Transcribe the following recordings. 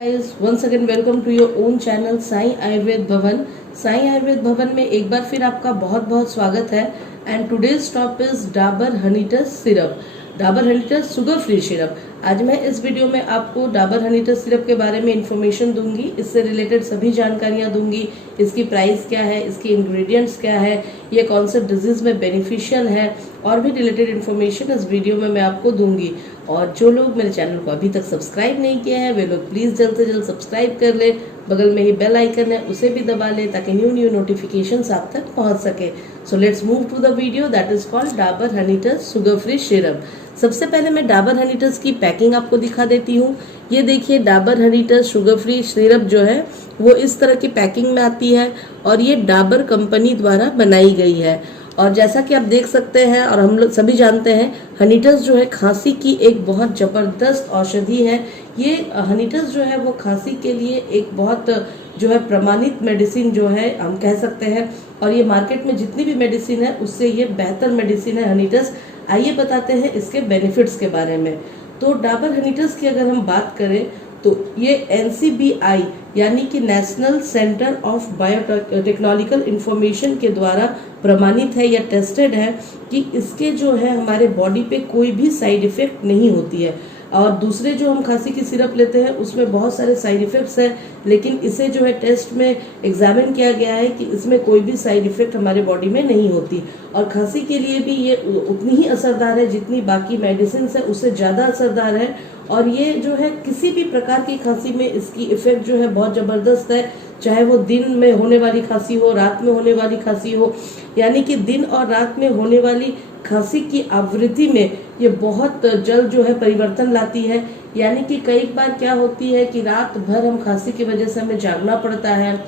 Guys, once again welcome to your own channel Sai Ayurveda भवन। साई आयुर्वेद भवन में एक बार फिर आपका बहुत बहुत स्वागत है। And today's top is Dabur Honitus syrup, Dabur Honitus sugar free syrup. आज मैं इस वीडियो में आपको डाबर हनीटस सिरप के बारे में इंफॉर्मेशन दूंगी, इससे रिलेटेड सभी जानकारियां दूंगी। इसकी प्राइस क्या है, इसके इंग्रेडिएंट्स क्या है, ये कौन से डिजीज में बेनिफिशियल है, और भी रिलेटेड इन्फॉर्मेशन इस वीडियो में मैं आपको दूंगी। और जो लोग मेरे चैनल को अभी तक सब्सक्राइब नहीं किए हैं वे लोग प्लीज जल्द से जल्द सब्सक्राइब कर ले। बगल में ही बेल आइकन है उसे भी दबा ले ताकि न्यू नोटिफिकेशंस आप तक पहुंच सके। So let's move to the video that is called Dabur Honitus sugar free syrup. सबसे पहले मैं डाबर हनीटस की पैकिंग आपको दिखा देती हूँ। ये देखिए, Dabur Honitus sugar free syrup जो है वो इस तरह की पैकिंग में आती है और ये डाबर कंपनी द्वारा बनाई गई है। और जैसा कि आप देख सकते हैं और हम लोग सभी जानते हैं, हनीटस जो है खांसी की एक बहुत जबरदस्त औषधि है। ये हनीटस जो है वो खांसी के लिए एक बहुत जो है प्रमाणित मेडिसिन जो है हम कह सकते हैं। और ये मार्केट में जितनी भी मेडिसिन है उससे ये बेहतर मेडिसिन है हनीटस। आइए बताते हैं इसके बेनिफिट्स के बारे में। तो डाबर हनीटस की अगर हम बात करें तो ये NCBI यानी कि national centre of biotechnological information के द्वारा प्रमाणित है या टेस्टेड है कि इसके जो है हमारे बॉडी पे कोई भी साइड इफेक्ट नहीं होती है। और दूसरे जो हम खांसी की सिरप लेते हैं उसमें बहुत सारे साइड इफेक्ट्स हैं, लेकिन इसे जो है टेस्ट में एग्जामिन किया गया है कि इसमें कोई भी साइड इफेक्ट हमारे बॉडी में नहीं होती। और खांसी के लिए भी ये उतनी ही असरदार है जितनी बाकी मेडिसिन है उससे ज़्यादा असरदार है। और ये जो है किसी भी प्रकार की खांसी में इसकी इफेक्ट जो है बहुत ज़बरदस्त है, चाहे वो दिन में होने वाली खांसी हो, रात में होने वाली खांसी हो, यानी कि दिन और रात में होने वाली खांसी की आवृत्ति में ये बहुत जल्द जो है परिवर्तन लाती है। यानी कि कई बार क्या होती है कि रात भर हम खांसी की वजह से हमें जागना पड़ता है।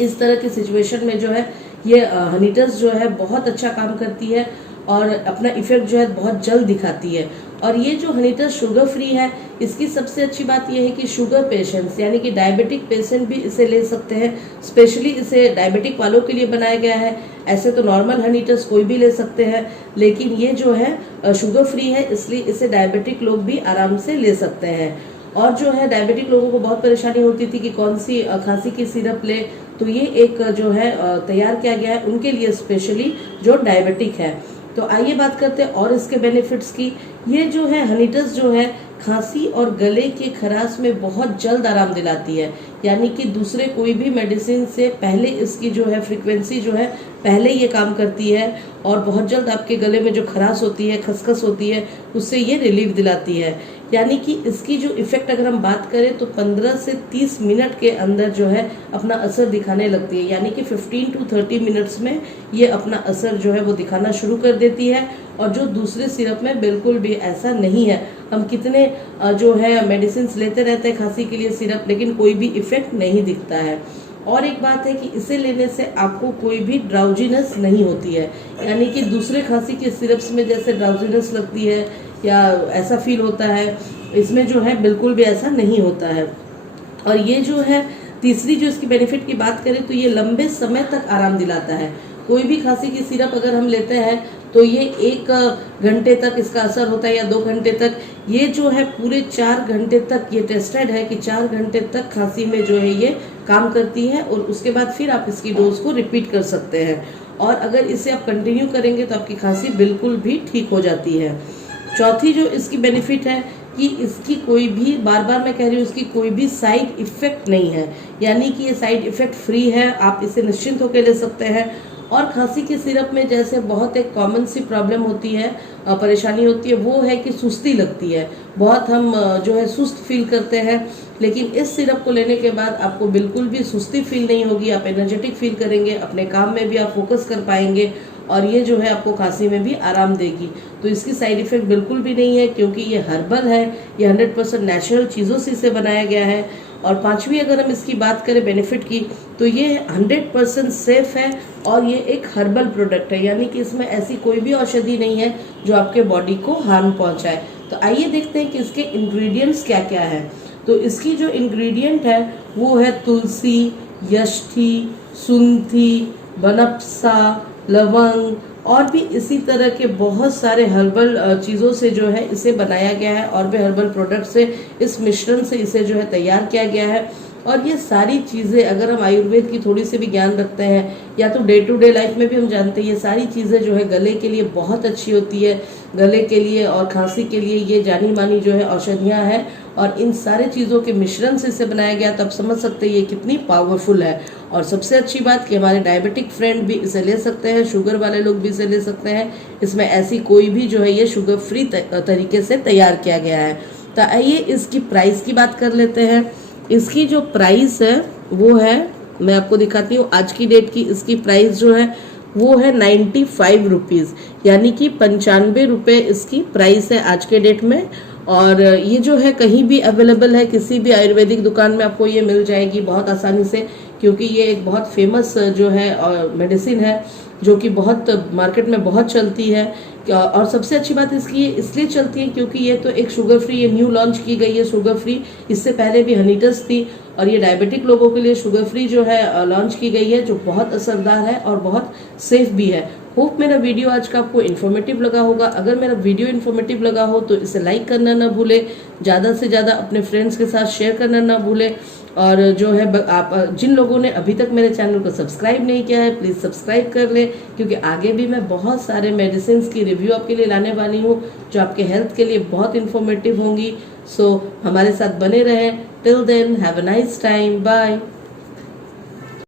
इस तरह की सिचुएशन में जो है ये हनीटस जो है बहुत अच्छा काम करती है और अपना इफेक्ट जो है बहुत जल्द दिखाती है। और ये जो हनीटस शुगर फ्री है, इसकी सबसे अच्छी बात यह है कि शुगर पेशेंट्स यानी कि डायबिटिक पेशेंट भी इसे ले सकते हैं। स्पेशली इसे डायबिटिक वालों के लिए बनाया गया है। ऐसे तो नॉर्मल हनीटस कोई भी ले सकते हैं, लेकिन ये जो है शुगर फ्री है, इसलिए इसे डायबिटिक लोग भी आराम से ले सकते हैं। और जो है डायबिटिक लोगों को बहुत परेशानी होती थी कि कौन सी खांसी की सिरप ले, तो ये एक जो है तैयार किया गया है उनके लिए स्पेशली जो डायबिटिक है। तो आइए बात करते हैं और इसके बेनिफिट्स की। ये जो है हनीटस जो है खांसी और गले के खराश में बहुत जल्द आराम दिलाती है। यानी कि दूसरे कोई भी मेडिसिन से पहले इसकी जो है फ्रीक्वेंसी जो है पहले ये काम करती है और बहुत जल्द आपके गले में जो खराश होती है, खसखस होती है, उससे ये रिलीफ दिलाती है। यानी कि इसकी जो इफेक्ट अगर हम बात करें तो 15 से 30 मिनट के अंदर जो है अपना असर दिखाने लगती है। यानी कि 15 to 30 मिनट्स में ये अपना असर जो है वो दिखाना शुरू कर देती है। और जो दूसरे सिरप में बिल्कुल भी ऐसा नहीं है। हम कितने जो है मेडिसिन लेते रहते हैं खांसी के लिए सिरप, लेकिन कोई भी इफेक्ट नहीं दिखता है। और एक बात है कि इसे लेने से आपको कोई भी ड्राउजीनेस नहीं होती है। यानी कि दूसरे खांसी के सिरप्स में जैसे ड्राउजीनेस लगती है या ऐसा फील होता है, इसमें जो है बिल्कुल भी ऐसा नहीं होता है। और ये जो है तीसरी जो इसकी बेनिफिट की बात करें तो ये लंबे समय तक आराम दिलाता है। कोई भी खांसी की सिरप अगर हम लेते हैं तो ये 1 घंटे तक इसका असर होता है या 2 घंटे तक। ये जो है पूरे 4 घंटे तक ये टेस्टेड है कि 4 घंटे तक खांसी में जो है ये काम करती है और उसके बाद फिर आप इसकी डोज को रिपीट कर सकते हैं। और अगर इसे आप कंटिन्यू करेंगे तो आपकी खांसी बिल्कुल भी ठीक हो जाती है। चौथी जो इसकी बेनिफिट है कि इसकी कोई भी, बार बार मैं कह रही हूँ, इसकी कोई भी साइड इफेक्ट नहीं है। यानी कि ये साइड इफेक्ट फ्री है, आप इसे निश्चिंत होकर ले सकते हैं। और खांसी के सिरप में जैसे बहुत एक कॉमन सी प्रॉब्लम होती है, परेशानी होती है, वो है कि सुस्ती लगती है। बहुत हम जो है सुस्त फील करते हैं, लेकिन इस सिरप को लेने के बाद आपको बिल्कुल भी सुस्ती फील नहीं होगी। आप एनर्जेटिक फील करेंगे, अपने काम में भी आप फोकस कर पाएंगे और ये जो है आपको खांसी में भी आराम देगी। तो इसकी साइड इफेक्ट बिल्कुल भी नहीं है क्योंकि ये हर्बल है, ये 100% नेचुरल चीज़ों से इसे बनाया गया है। और पांचवी अगर हम इसकी बात करें बेनिफिट की तो ये 100% सेफ है और ये एक हर्बल प्रोडक्ट है। यानी कि इसमें ऐसी कोई भी औषधि नहीं है जो आपके बॉडी को हार्म पहुंचाए। तो आइए देखते हैं कि इसके इंग्रेडिएंट्स क्या क्या है। तो इसकी जो इंग्रेडिएंट है वो है तुलसी, यष्टि, सुंठी, बनपसा, लवंग, और भी इसी तरह के बहुत सारे हर्बल चीज़ों से जो है इसे बनाया गया है, और भी हर्बल प्रोडक्ट से, इस मिश्रण से इसे जो है तैयार किया गया है। और ये सारी चीज़ें अगर हम आयुर्वेद की थोड़ी सी भी ज्ञान रखते हैं, या तो डे टू डे लाइफ में भी हम जानते हैं, ये सारी चीज़ें जो है गले के लिए बहुत अच्छी होती है। गले के लिए और खांसी के लिए ये जानी मानी जो है औषधियाँ हैं, और इन सारे चीज़ों के मिश्रण से इसे बनाया गया, तब समझ सकते हैं ये कितनी पावरफुल है। और सबसे अच्छी बात कि हमारे डायबिटिक फ्रेंड भी इसे ले सकते हैं, शुगर वाले लोग भी इसे ले सकते हैं। इसमें ऐसी कोई भी जो है ये शुगर फ्री तरीके से तैयार किया गया है। तो आइए इसकी प्राइस की बात कर लेते हैं। इसकी जो प्राइस है वो है, मैं आपको दिखाती हूँ, आज की डेट की इसकी प्राइस जो है वो है 95 रुपीज़, यानी कि 95 रुपये इसकी प्राइस है आज के डेट में। और ये जो है कहीं भी अवेलेबल है, किसी भी आयुर्वेदिक दुकान में आपको ये मिल जाएगी बहुत आसानी से, क्योंकि ये एक बहुत फेमस जो है मेडिसिन है, जो कि बहुत मार्केट में बहुत चलती है। और सबसे अच्छी बात इसकी ये इसलिए चलती है क्योंकि ये तो एक शुगर फ्री, ये न्यू लॉन्च की गई है शुगर फ्री। इससे पहले भी हनीटस थी, और ये डायबिटिक लोगों के लिए शुगर फ्री जो है लॉन्च की गई है, जो बहुत असरदार है और बहुत सेफ भी है। होप मेरा वीडियो आज का आपको इन्फॉर्मेटिव लगा होगा। अगर मेरा वीडियो इन्फॉर्मेटिव लगा हो तो इसे लाइक करना ना भूले, ज़्यादा से ज़्यादा अपने फ्रेंड्स के साथ शेयर करना ना भूले। और जो है आप जिन लोगों ने अभी तक मेरे चैनल को सब्सक्राइब नहीं किया है, प्लीज़ सब्सक्राइब कर ले, क्योंकि आगे भी मैं बहुत सारे मेडिसिन की रिव्यू आपके लिए लाने वाली हूँ, जो आपके हेल्थ के लिए बहुत इन्फॉर्मेटिव होंगी। सो हमारे साथ बने रहें। Till then, have a nice time, bye.